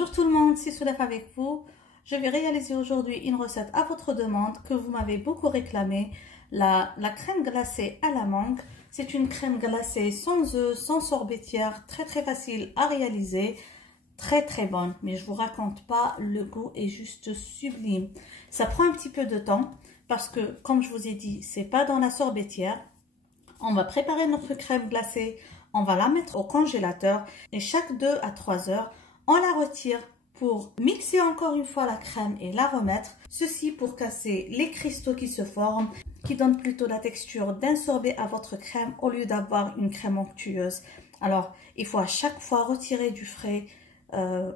Bonjour tout le monde, c'est Soulef avec vous. Je vais réaliser aujourd'hui une recette à votre demande que vous m'avez beaucoup réclamée. La crème glacée à la mangue. C'est une crème glacée sans œufs, sans sorbetière, très facile à réaliser. Très bonne, mais je vous raconte pas, le goût est juste sublime. Ça prend un petit peu de temps parce que, comme je vous ai dit, c'est pas dans la sorbetière. On va préparer notre crème glacée, on va la mettre au congélateur et chaque 2 à 3 heures, on la retire pour mixer encore une fois la crème et la remettre. Ceci pour casser les cristaux qui se forment, qui donnent plutôt la texture d'un sorbet à votre crème au lieu d'avoir une crème onctueuse. Alors, il faut à chaque fois retirer du frais,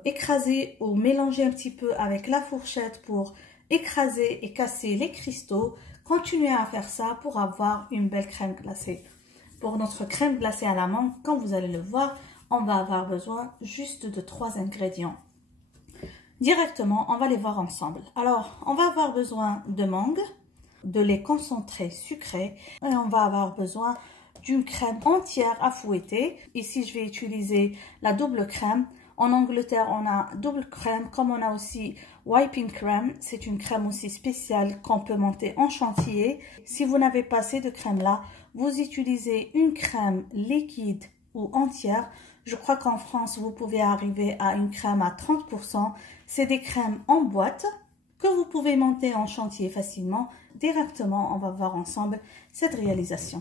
écraser ou mélanger un petit peu avec la fourchette pour écraser et casser les cristaux. Continuez à faire ça pour avoir une belle crème glacée. Pour notre crème glacée à la mangue, quand vous allez le voir, on va avoir besoin juste de 3 ingrédients. Directement, on va les voir ensemble. Alors, on va avoir besoin de mangue, de lait concentré sucré et on va avoir besoin d'une crème entière à fouetter. Ici, je vais utiliser la double crème. En Angleterre, on a double crème, comme on a aussi wiping crème. C'est une crème aussi spéciale qu'on peut monter en chantilly. Si vous n'avez pas ces deux crèmes-là, vous utilisez une crème liquide ou entière. Je crois qu'en France, vous pouvez arriver à une crème à 30%. C'est des crèmes en boîte que vous pouvez monter en chantilly facilement. Directement, on va voir ensemble cette réalisation.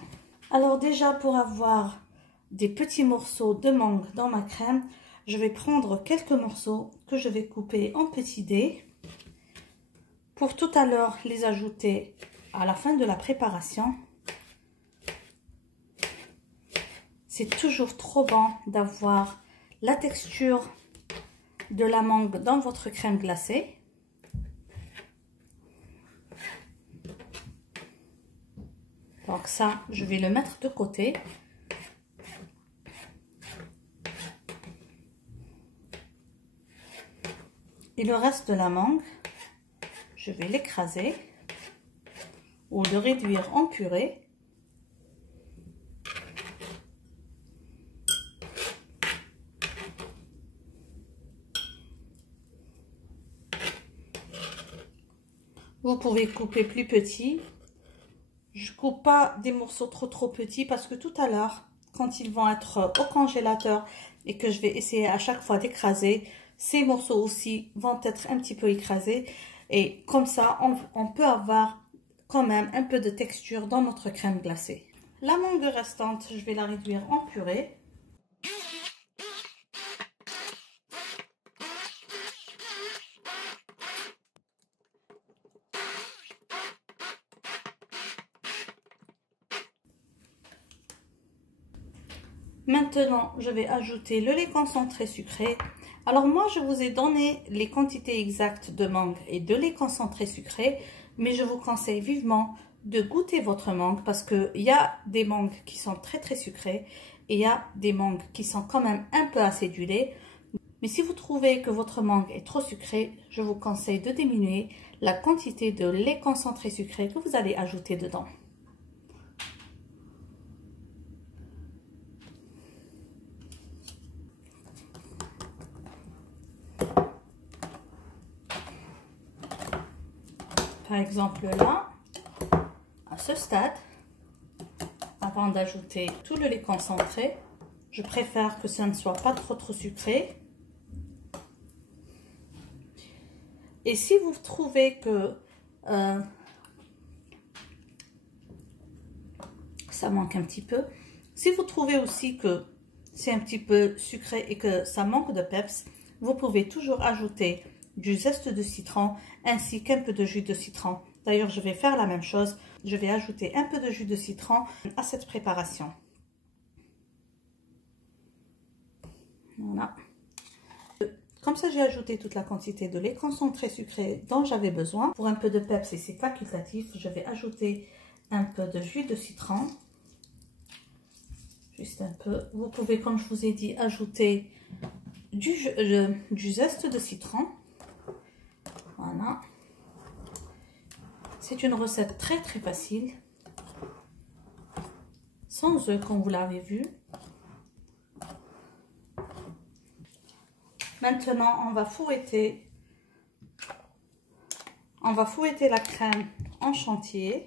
Alors déjà, pour avoir des petits morceaux de mangue dans ma crème, je vais prendre quelques morceaux que je vais couper en petits dés pour tout à l'heure les ajouter à la fin de la préparation. C'est toujours trop bon d'avoir la texture de la mangue dans votre crème glacée. Donc ça, je vais le mettre de côté. Et le reste de la mangue, je vais l'écraser ou le réduire en purée. Vous pouvez couper plus petit. Je coupe pas des morceaux trop petits parce que tout à l'heure, quand ils vont être au congélateur et que je vais essayer à chaque fois d'écraser, ces morceaux aussi vont être un petit peu écrasés. Et comme ça, on peut avoir quand même un peu de texture dans notre crème glacée. La mangue restante, je vais la réduire en purée. Maintenant, je vais ajouter le lait concentré sucré. Alors moi, je vous ai donné les quantités exactes de mangue et de lait concentré sucré, mais je vous conseille vivement de goûter votre mangue parce qu'il y a des mangues qui sont très sucrées et il y a des mangues qui sont quand même un peu acidulées. Mais si vous trouvez que votre mangue est trop sucrée, je vous conseille de diminuer la quantité de lait concentré sucré que vous allez ajouter dedans. Par exemple là, à ce stade, avant d'ajouter tout le lait concentré, je préfère que ça ne soit pas trop sucré. Et si vous trouvez que ça manque un petit peu, si vous trouvez aussi que c'est un petit peu sucré et que ça manque de peps, vous pouvez toujours ajouter du zeste de citron ainsi qu'un peu de jus de citron. D'ailleurs, je vais faire la même chose. Je vais ajouter un peu de jus de citron à cette préparation. Voilà. Comme ça, j'ai ajouté toute la quantité de lait concentré sucré dont j'avais besoin. Pour un peu de peps, et c'est facultatif, je vais ajouter un peu de jus de citron. Juste un peu. Vous pouvez, comme je vous ai dit, ajouter du zeste de citron. Voilà. C'est une recette très facile. Sans œufs, comme vous l'avez vu. Maintenant, on va fouetter la crème en chantilly.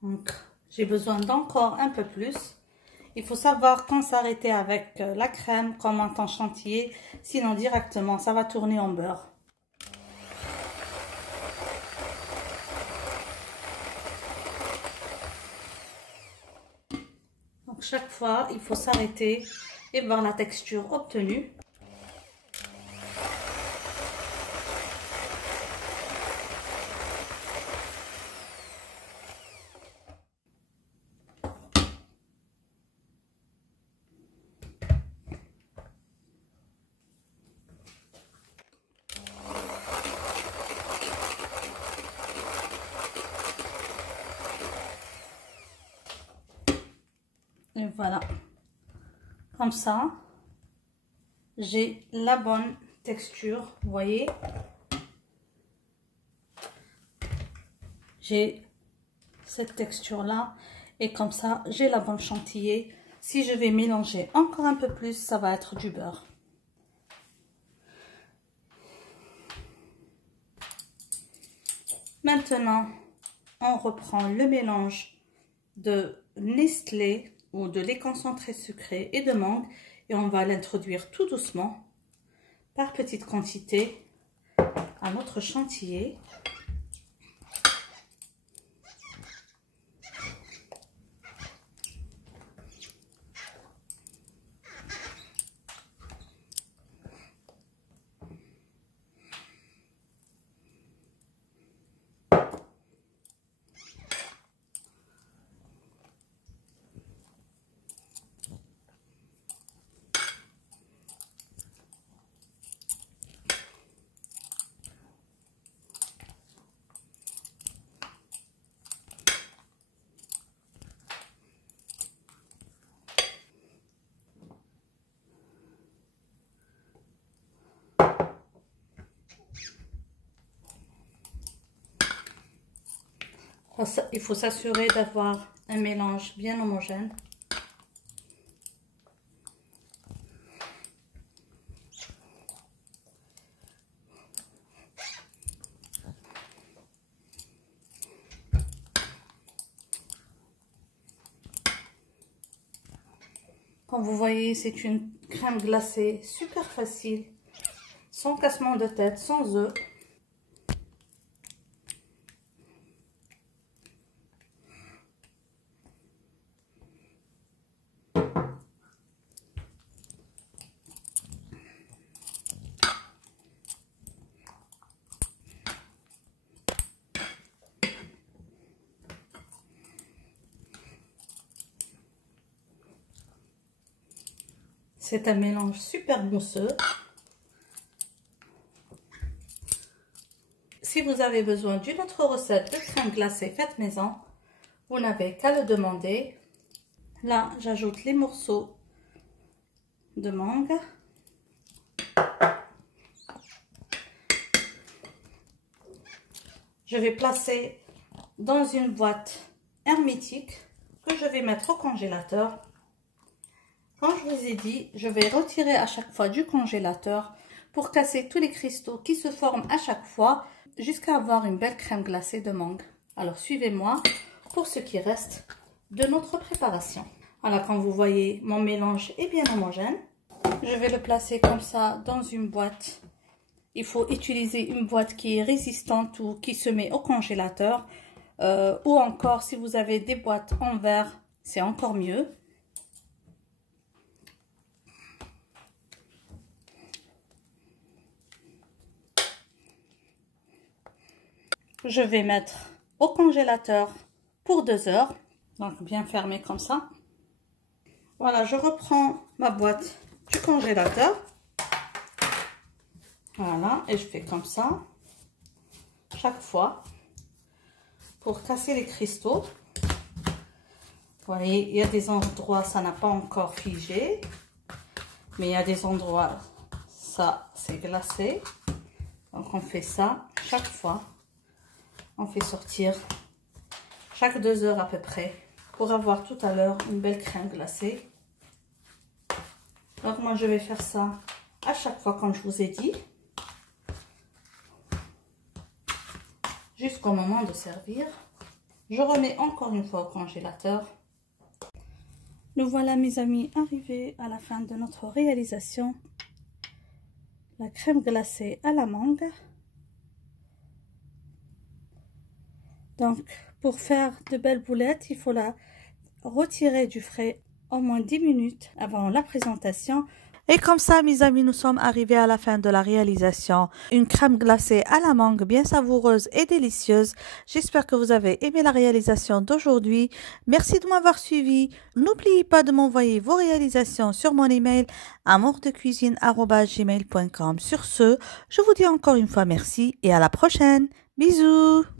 Donc, j'ai besoin d'encore un peu plus. Il faut savoir quand s'arrêter avec la crème, comme un temps chantilly, sinon directement ça va tourner en beurre. Donc chaque fois, il faut s'arrêter et voir la texture obtenue. Et voilà, comme ça, j'ai la bonne texture, vous voyez. J'ai cette texture là et comme ça, j'ai la bonne chantilly. Si je vais mélanger encore un peu plus, ça va être du beurre. Maintenant, on reprend le mélange de Nestlé ou de lait concentré sucré et de mangue et on va l'introduire tout doucement par petites quantités à notre chantilly. Il faut s'assurer d'avoir un mélange bien homogène. Comme vous voyez, c'est une crème glacée super facile, sans cassement de tête, sans œufs. C'est un mélange super mousseux. Si vous avez besoin d'une autre recette de crème glacée faite maison, vous n'avez qu'à le demander. Là, j'ajoute les morceaux de mangue. Je vais placer dans une boîte hermétique que je vais mettre au congélateur. Comme je vous ai dit, je vais retirer à chaque fois du congélateur pour casser tous les cristaux qui se forment à chaque fois jusqu'à avoir une belle crème glacée de mangue. Alors suivez-moi pour ce qui reste de notre préparation. Voilà, comme vous voyez, mon mélange est bien homogène. Je vais le placer comme ça dans une boîte. Il faut utiliser une boîte qui est résistante ou qui se met au congélateur. Ou encore, si vous avez des boîtes en verre, c'est encore mieux. Je vais mettre au congélateur pour 2 heures. Donc bien fermé comme ça. Voilà, je reprends ma boîte du congélateur. Voilà, et je fais comme ça chaque fois pour casser les cristaux. Vous voyez, il y a des endroits ça n'a pas encore figé, mais il y a des endroits ça c'est glacé. Donc on fait ça chaque fois. On fait sortir chaque 2 heures à peu près pour avoir tout à l'heure une belle crème glacée. Donc moi je vais faire ça à chaque fois comme je vous ai dit, jusqu'au moment de servir. Je remets encore une fois au congélateur. Nous voilà mes amis arrivés à la fin de notre réalisation. La crème glacée à la mangue. Donc pour faire de belles boulettes, il faut la retirer du frais au moins 10 minutes avant la présentation. Et comme ça, mes amis, nous sommes arrivés à la fin de la réalisation. Une crème glacée à la mangue bien savoureuse et délicieuse. J'espère que vous avez aimé la réalisation d'aujourd'hui. Merci de m'avoir suivi. N'oubliez pas de m'envoyer vos réalisations sur mon email amourdecuisine@gmail.com. Sur ce, je vous dis encore une fois merci et à la prochaine. Bisous!